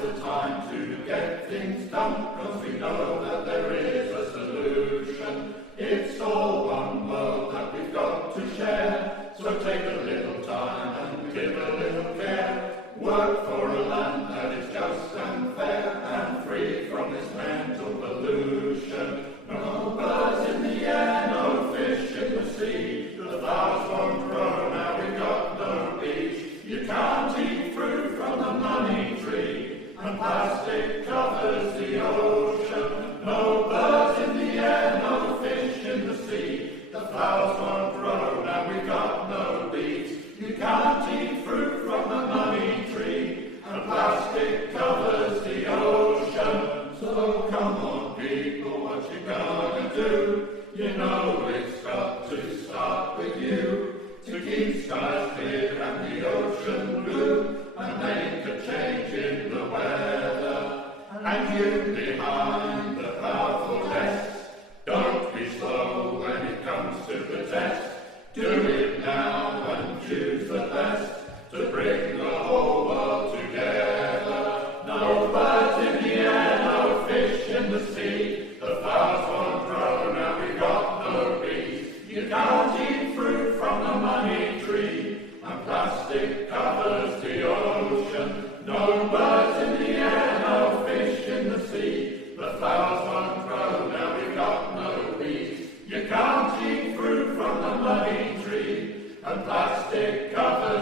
is the time to get things done, because we know that there is a solution. It's all one world that we've got to share, so take a little time and give a little care. Work for a land that is just and fair, and free from this mental pollution. No birds in the air, no fish in the sea, the flowers won't grow, now we've got no beach. You can't eat fruit from the money tree, and plastic covers the ocean. No birds in the air, no fish in the sea, the flowers won't grow, now we've got no beach. You can't eat fruit from the money tree, and plastic covers the ocean. So come on people, what you gonna do? You know it's got to start with you, to keep skies clear and the ocean blue, and make a change in the weather. And you behind the powerful desk, don't be slow when it comes to protest. Do it now and choose the best to bring the whole world together. No birds in the air, no fish in the sea, the flowers won't grow, now we've got no bees. You can't eat fruit from the money tree, and plastic covers the ocean. No birds in the air, no fish in the sea, the flowers won't grow, now we've got no bees. You can't eat fruit from the money tree, and plastic covers